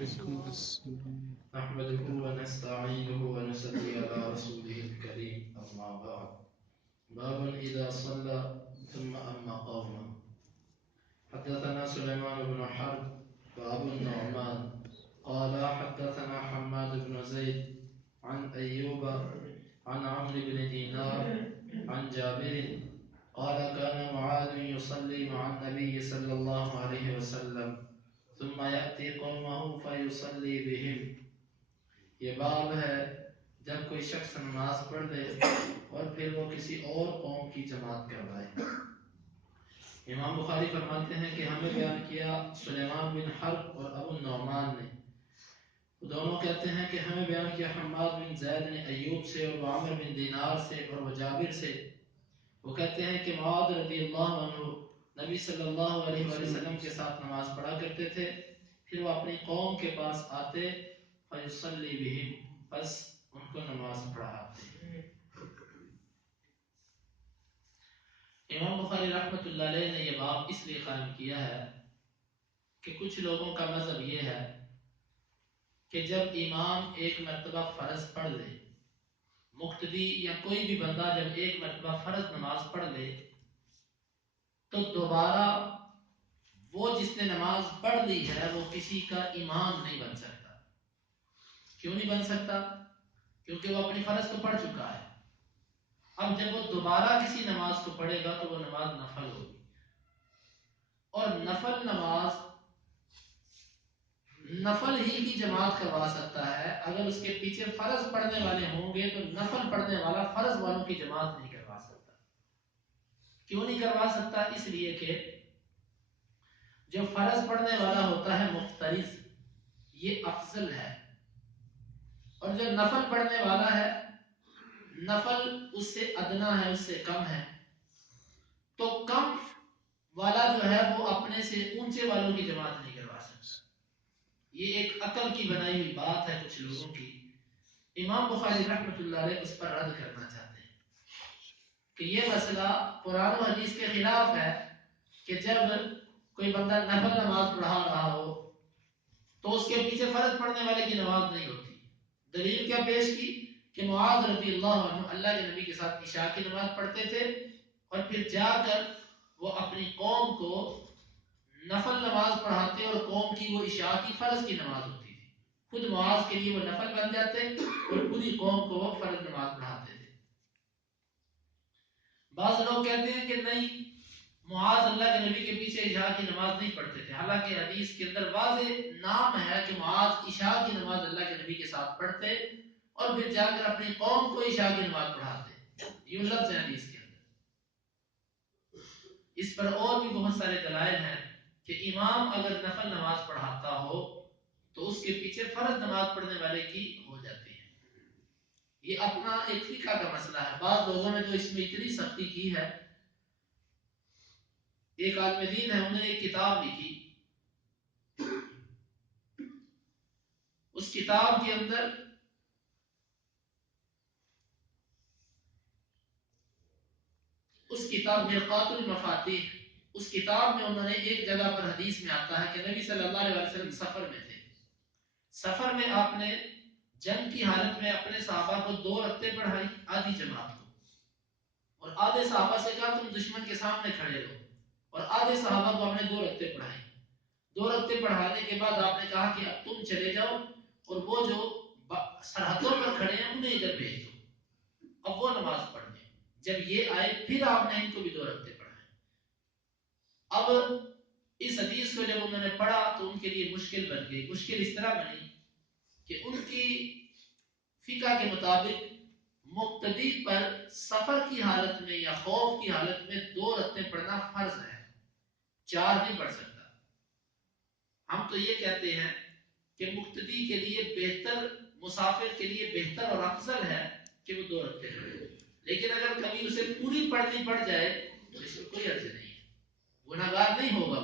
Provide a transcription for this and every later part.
وعليكم السلام. نحمده ونستعينه ونصلي على رسوله الكريم أما بعد. باب إذا صلى ثم أما قام. حدثنا سليمان بن حرب وأبو النعمان قال حدثنا حماد بن زيد عن أيوب عن عمرو بن دينار عن جابر قال كان معاذ يصلي مع النبي صلى الله عليه وسلم ثم يأتي قومه فيصلي بهم. یہ باب ہے جب کوئی شخص نماز پڑھ لے اور پھر وہ کسی اور قوم کی جماعت کروائے. امام بخاری فرماتے ہیں کہ ہمیں بیان کیا سلیمان بن حرب اور ابو النعمان نے. دونوں کہتے ہیں کہ ہمیں بیان کیا حماد بن زید نے ایوب سے اور عامر بن دینار سے اور وہ جابر سے. وہ کہتے ہیں کہ معاذ رضی اللہ عنہ نبی صلی اللہ علیہ وسلم کے ساتھ نماز پڑھا کرتے تھے، پھر وہ اپنی قوم کے پاس آتے فیصلی بہم، بس ان کو نماز پڑھاتے. امام بخاری رحمۃ اللہ علیہ نے یہ باب اس لیے قائم کیا ہے کہ کچھ لوگوں کا مذہب یہ ہے کہ جب امام ایک مرتبہ فرض پڑھ لے، مقتدی یا کوئی بھی بندہ جب ایک مرتبہ فرض نماز پڑھ لے تو دوبارہ وہ جس نے نماز پڑھ لی ہے وہ کسی کا امام نہیں بن سکتا. کیوں نہیں بن سکتا؟ کیونکہ وہ اپنی فرض تو پڑھ چکا ہے. اب جب وہ دوبارہ کسی نماز کو پڑھے گا تو وہ نماز نفل ہوگی، اور نفل نماز نفل ہی کی جماعت کروا سکتا ہے. اگر اس کے پیچھے فرض پڑھنے والے ہوں گے تو نفل پڑھنے والا فرض والوں کی جماعت نہیں کروا سکتا. کیوں نہیں کروا سکتا؟ اس لیے کہ جو فرض پڑھنے والا ہوتا ہے مفترض، یہ افضل ہے، اور جو نفل پڑھنے والا ہے نفل اس سے ادنا ہے، اس سے کم ہے. تو کم والا جو ہے وہ اپنے سے اونچے والوں کی جماعت نہیں کروا سکتا. یہ ایک عقل کی بنائی ہوئی بات ہے کچھ لوگوں کی. امام بخاری رحمۃ اللہ علیہ اس پر رد کرنا چاہتے ہیں کہ یہ مسئلہ قرآن و حدیث کے خلاف ہے کہ جب کوئی بندہ نفل نماز پڑھا رہا ہو تو اس کے پیچھے فرض پڑھنے والے کی نماز نہیں ہوتی. دلیل کیا پیش کی کہ معاذ رضی اللہ عنہ اللہ کے نبی کے ساتھ عشاء کی نماز پڑھتے تھے اور پھر جا کر وہ اپنی قوم کو نفل نماز پڑھاتے اور قوم کی وہ عشاء کی فرض کی نماز ہوتی تھی. خود معاذ کے لیے وہ نفل بن جاتے اور پوری قوم کو وہ فرض نماز پڑھاتے تھے. بعض لوگ کہتے ہیں کہ نہیں، معاذ اللہ کے نبی کے پیچھے عشاء کی نماز نہیں پڑھتے تھے، حالانکہ حدیث کے اندر واضح نام ہے کہ معاذ عشاء کی نماز اللہ کے نبی کے ساتھ پڑھتے اور پھر جا کر اپنی قوم کو عشاء کی نماز پڑھاتے. یوں لفظ ہے حدیث کے اندر. اس پر اور بھی بہت سارے دلائل ہیں کہ امام اگر نفل نماز پڑھاتا ہو تو اس کے پیچھے فرض نماز پڑھنے والے کی ہو جاتی ہے. یہ اپنا ایک فقہ کا مسئلہ ہے. بعض لوگوں نے تو اس میں اتنی سختی کی ہے. ایک عالم دین ہے، انہوں نے ایک کتاب لکھی، اس کتاب کے اندر اس کتاب مرقات المفاتیح، اس کتاب میں انہوں نے ایک جگہ پر حدیث میں آتا ہے کہ نبی صلی اللہ علیہ وسلم سفر میں تھے. سفر میں آپ نے جنگ کی حالت میں اپنے صحابہ کو 2 رکعتیں پڑھائی آدھی جماعت کو، اور آدھے صحابہ سے کہا تم دشمن کے سامنے کھڑے رہو، اور آدھے صحابہ کو آپ نے 2 رکعتیں پڑھائی. 2 رکعتیں پڑھانے کے بعد آپ نے کہا کہ اب تم چلے جاؤ اور وہ جو سرحدوں پر کھڑے ہیں انہیں ادھر بھیج دو، اب وہ نماز پڑھ لیں. جب یہ آئے پھر آپ نے ان کو بھی 2 رکعتیں پڑھائیں. اب اس حدیث کو جب انہوں نے پڑھا تو ان کے لیے مشکل بن گئی. مشکل اس طرح بنی کہ ان کی فقہ کے مطابق مقتدی پر سفر کی حالت میں یا خوف کی حالت میں 2 رکعتیں پڑھنا فرض ہے، 4 نہیں پڑھ سکتا. ہم تو یہ کہتے ہیں کہ مقتدی کے لیے بہتر، مسافر کے لیے بہتر اور افضل ہے کہ وہ 2 رکعتیں پڑھے، لیکن اگر کبھی اسے پوری پڑھنی پڑ جائے تو اس میں کوئی حرج نہیں ہے، گناہگار نہیں ہوگا.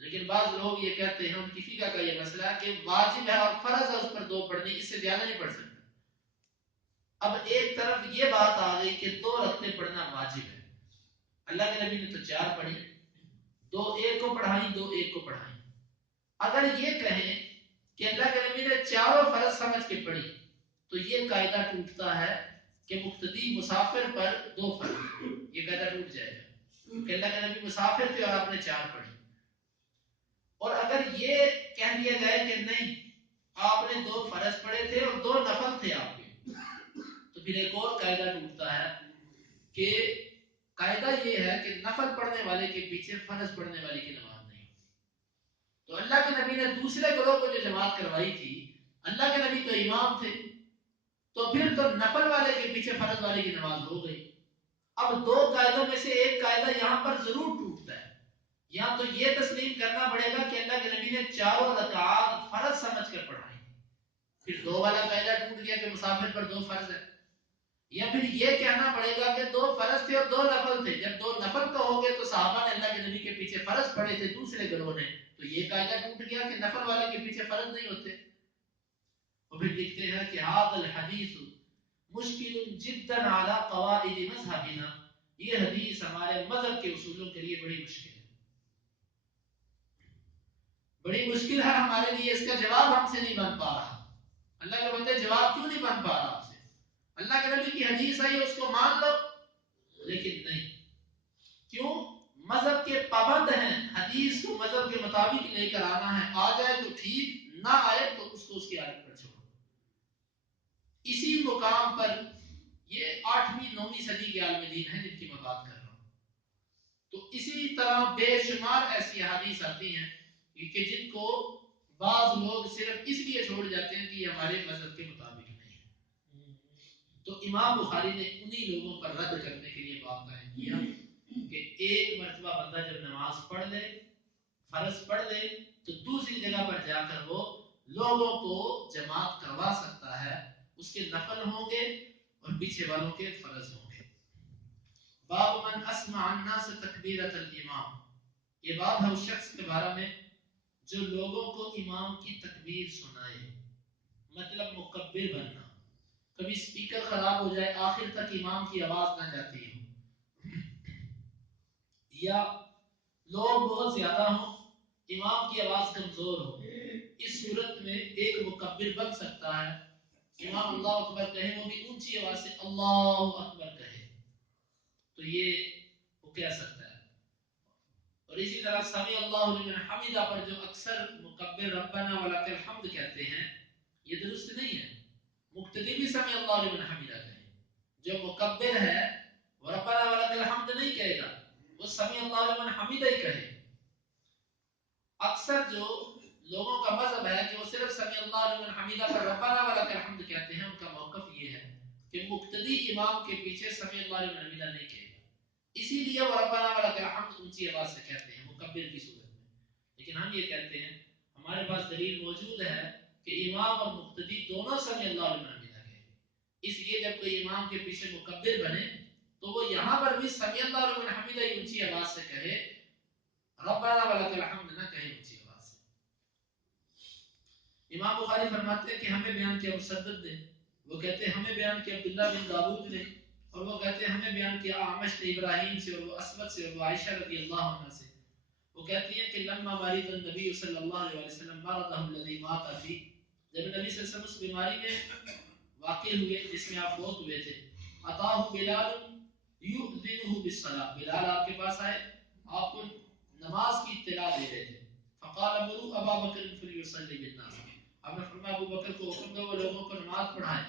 لیکن بعض لوگ یہ کہتے ہیں، ان کی فقہ کا یہ مسئلہ ہے کہ واجب ہے اور فرض ہے اس پر 2 پڑھنی، اس سے زیادہ نہیں پڑھ سکتا. اب ایک طرف یہ بات آ گئی کہ 2 رکعتیں پڑھنا واجب ہے. اللہ کے نبی نے تو 4 پڑھی، 2 ایک کو پڑھائی، 2 ایک کو پڑھائی. اگر یہ کہیں کہ اللہ کے نبی نے چاروں فرض سمجھ کے پڑھی تو یہ قاعدہ ٹوٹتا ہے کہ مقتدی مسافر پر 2 فرض، یہ قاعدہ ٹوٹ جائے گا کہ اللہ کے نبی مسافر تھے اور آپ نے 4 پڑھی. اور اگر یہ کہہ دیا جائے کہ نہیں آپ نے 2 فرض پڑھے تھے اور 2 نفل تھے آپ کے، تو پھر ایک اور قاعدہ ٹوٹتا ہے کہ قاعدہ یہ ہے کہ نفل پڑھنے والے کے پیچھے فرض پڑھنے والے کی نماز نہیں ہوتی. تو اللہ کے نبی نے دوسرے گروہ کو جو جماعت کروائی تھی، اللہ کے نبی تو امام تھے، تو پھر تو نفل والے کے پیچھے فرض والے کی نماز ہو گئی. اب 2 قاعدوں میں سے ایک قاعدہ یہاں پر ضرور ٹوٹتا ہے. یا تو یہ تسلیم کرنا پڑے گا کہ اللہ کے نبی نے 4 رکعات فرض سمجھ کر پڑھائی، پھر 2 والا قاعدہ ٹوٹ گیا کہ مسافر پر 2 فرض ہے. یا پھر یہ کہنا پڑے گا کہ 2 فرض تھے اور 2 نفل تھے. جب 2 نفل کہو گے تو صحابہ نے اللہ کے نبی کے پیچھے فرض پڑھے تھے دوسرے گروہ نے، تو یہ قاعدہ ٹوٹ گیا کہ نفل والے کے پیچھے فرض نہیں ہوتے. اور پھر لکھتے ہیں کہ هذا الحدیث مشکل جدا علی قواعد مذہبنا، یہ حدیث ہمارے مذہب کے اصولوں کے لیے بڑی مشکل ہے، بڑی مشکل ہے ہمارے لیے، اس کا جواب ہم سے نہیں بن پا رہا. اللہ کے بندے جواب کیوں نہیں بن پا رہا آپ سے؟ اللہ کے نبی کی حدیث آئی اس کو مان لو، لیکن نہیں. کیوں؟ مذہب کے پابند ہیں، حدیث کو مذہب کے مطابق لے کر آنا ہے، آ جائے تو ٹھیک، نہ آئے تو اس کو اس کی عادت پر چھوڑو. اسی مقام پر یہ 8ویں 9ویں صدی کے عالم دین ہیں جن کی میں بات کر رہا ہوں. تو اسی طرح بے شمار ایسی حدیث آتی ہیں کہ جن کو بعض لوگ صرف اس لیے چھوڑ جاتے ہیں کہ یہ ہمارے مذہب کے مطابق نہیں ہے. تو امام بخاری نے انہی لوگوں پر رد کرنے کے لیے باب قائم کیا کہ ایک مرتبہ بندہ جب نماز پڑھ لے، فرض پڑھ لے، تو دوسری جگہ پر جا کر وہ لوگوں کو جماعت کروا سکتا ہے، اس کے نفل ہوں گے اور پیچھے والوں کے فرض ہوں گے. باب من اسمع الناس تکبیرۃ الامام، یہ باب ہے اس شخص کے بارے میں جو لوگوں کو امام کی تکبیر سنائے، مطلب مکبر بننا. کبھی سپیکر خراب ہو جائے، آخر تک امام کی آواز نہ جاتی ہو، یا لوگ بہت زیادہ ہوں، امام کی آواز کمزور ہو، اس صورت میں ایک مکبر بن سکتا ہے. امام اللہ اکبر کہے، وہ بھی اونچی آواز سے اللہ اکبر کہے، تو یہ وہ کہہ سکتا ہے. اور اسی طرح سمی اللہ لمن حمدہ پر جو اکثر مکبر ربنا ولک الحمد کہتے ہیں، یہ درست نہیں ہے. مقتدی بھی سمی اللہ لمن حمدہ کہے، جو مکبر ہے وہ ربنا ولک الحمد نہیں کہے گا، وہ سمی اللہ لمن حمدہ ہی کہے. اکثر جو لوگوں کا مذہب ہے کہ وہ صرف سمی اللہ لمن حمدہ پر ربنا ولک الحمد کہتے ہیں، ان کا موقف یہ ہے کہ مقتدی امام کے پیچھے سمی اللہ لمن حمدہ نہیں کہے گا، اسی لیے وہ ربنا ولک الحمد اونچی آواز سے کہتے ہیں مکبر کی صورت میں. لیکن ہم یہ کہتے ہیں ہمارے پاس دلیل موجود ہے کہ امام اور مقتدی دونوں سمی اللہ لمن حمدہ کہیں، اس لیے جب کوئی امام کے پیچھے مکبر بنے تو وہ یہاں پر بھی سمی اللہ لمن حمدہ ہی اونچی آواز سے کہے، ربنا ولک الحمد نہ کہے اونچی آواز سے. امام بخاری فرماتے ہیں کہ ہمیں بیان کیا مسدد نے، وہ کہتے ہیں ہمیں بیان کیا عبداللہ بن داود نے، اور وہ کہتے ہیں ہمیں بیان کیا اعمش نے ابراہیم سے، اور وہ اسود سے، اور وہ عائشہ رضی اللہ عنہ سے. وہ کہتی ہیں کہ لما مرض النبی صلی اللہ علیہ وسلم مرضه الذي مات فيه، جب نبی صلی اللہ علیہ وسلم اس بیماری میں واقع ہوئے جس میں آپ فوت ہوئے تھے، اتاه بلال يؤذنه بالصلاة، بلال آپ کے پاس آئے، آپ کو نماز کی اطلاع دے رہے تھے. فقال مروا ابا بکر فليصلي بالناس، آپ نے فرمایا ابو بکر کو حکم دو وہ لوگوں کو نماز پڑھائیں.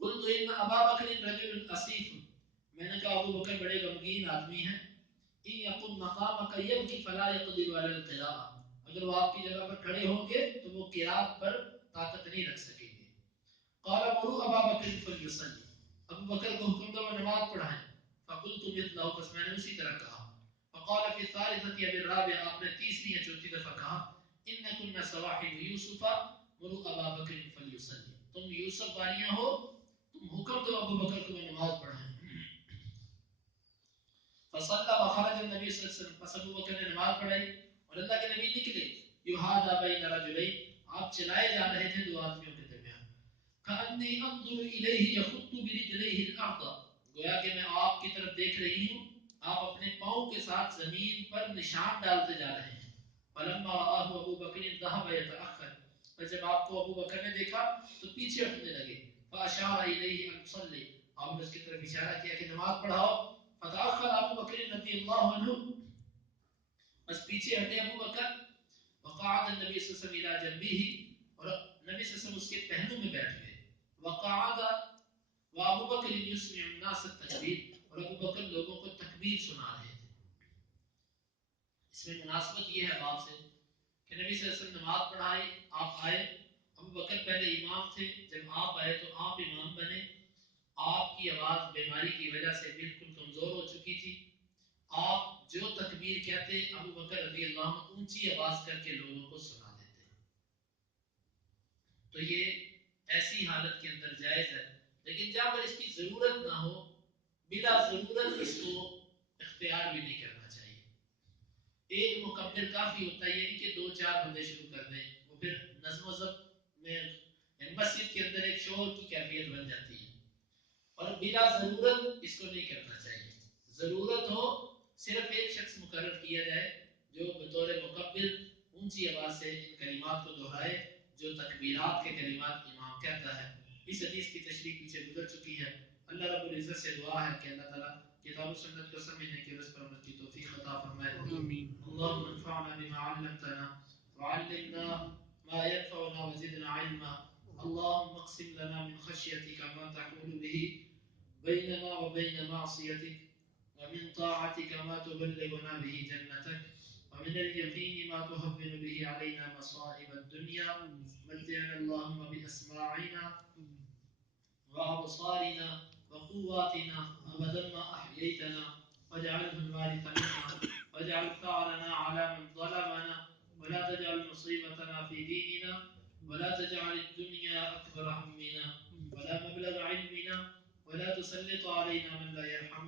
قلت ان ابا بکر رجل اسیف، میں نے کہا ابو بکر بڑے غمگین آدمی ہیں. ان يقم مقامك يبكي فلا يقدر على القراءة، اگر وہ آپ کی جگہ پر کھڑے ہوں گے تو وہ قرات پر طاقت نہیں رکھ سکیں گے. قال مروا ابا بکر فليصلي، ابو بکر کو حکم دو وہ نماز پڑھائیں. فقلت مثله، بس میں نے اسی طرح کہا. فقال في الثالثة اب الرابعة، آپ نے تیسری یا چوتھی دفعہ کہا ان كنا صواحب يوسف مروا ابا بکر فليصلي، تم یوسف والیاں ہو، تم حکم دو ابو بکر کو نماز پڑھائیں. فصلى وخرج النبي صلی اللہ علیہ وسلم، پس ابو بکر نے نماز پڑھائی اور اللہ کے نبی نکلے. یحاذا بین رجلین، آپ چلائے جا رہے تھے دو آدمیوں کے درمیان. کأنی انظر الیہ یخط برجلیہ الارض، گویا کہ میں آپ کی طرف دیکھ رہی ہوں، آپ اپنے پاؤں کے ساتھ زمین پر نشان ڈالتے جا رہے ہیں. فلما رآہ ابو بکر فذهب يتأخر. اور جب آپ کو ابو بکر نے دیکھا تو پیچھے ہٹنے لگے. فاشار الیہ ان تصلی، آپ نے اس کی طرف اشارہ کیا کہ نماز پڑھاؤ. فتأخر ابو بکر رضی اللہ عنہ، بس پیچھے ہٹے ابو بکر. وقعد النبی صلی اللہ علیہ وسلم الى جنبه، اور نبی صلی اللہ علیہ وسلم اس کے پہلو میں بیٹھ گئے. وقعد وابو بکر یسمع الناس التکبیر، اور ابو بکر لوگوں کو تکبیر سنا رہے تھے. اس میں مناسبت یہ ہے باب سے کہ نبی صلی اللہ علیہ وسلم نماز پڑھائی، آپ آئے. ابو بکر پہلے امام تھے، جب آپ آئے تو آپ امام بنے. آپ کی آواز بیماری کی وجہ سے بالکل کمزور ہو چکی تھی. آپ جو تکبیر کہتے ابو بکر رضی اللہ عنہ اونچی آواز کر کے لوگوں کو سنا دیتے. تو یہ ایسی حالت کے اندر جائز ہے، لیکن جہاں پر اس کی ضرورت نہ ہو، بلا ضرورت اس کو اختیار بھی نہیں کرنا چاہیے. ایک مکبر کافی ہوتا ہے، یعنی کہ دو چار بندے شروع کر دیں، وہ پھر نظم و ضبط میں مسجد کے اندر ایک شور کی کیفیت بن جاتی ہے. اور بلا ضرورت اس کو نہیں کرنا چاہیے. ضرورت ہو صرف ایک شخص مقرر کیا جائے جو بطور مکبر اونچی آواز سے ان کلمات کو دہرائے جو تکبیرات کے کلمات امام کہتا ہے. اس حدیث کی تشریح پیچھے گزر چکی ہے. اللہ رب العزت سے دعا ہے کہ اللہ تعالیٰ کتاب و سنت کو سمجھنے کے رس پر عمل کی توفیق عطا فرمائے. اللهم انفعنا بما علمتنا وعلمنا ما ينفعنا وزدنا علما. اللهم اقسم لنا من خشيتك ما تحول به بيننا وبين معصيتك، ومن طاعتك ما تبلغنا به جنتك، ومن اليقين ما تهون به علينا مصائب الدنيا. متعنا اللهم بأسماعنا وأبصارنا وقواتنا أبدا ما أحييتنا، واجعله الوارث منا، واجعل ثارنا على من ظلمنا، ولا تجعل مصيبتنا في ديننا، ولا تجعل الدنيا أكبر همنا ولا مبلغ علمنا، ولا تسلط علينا من لا يرحمنا.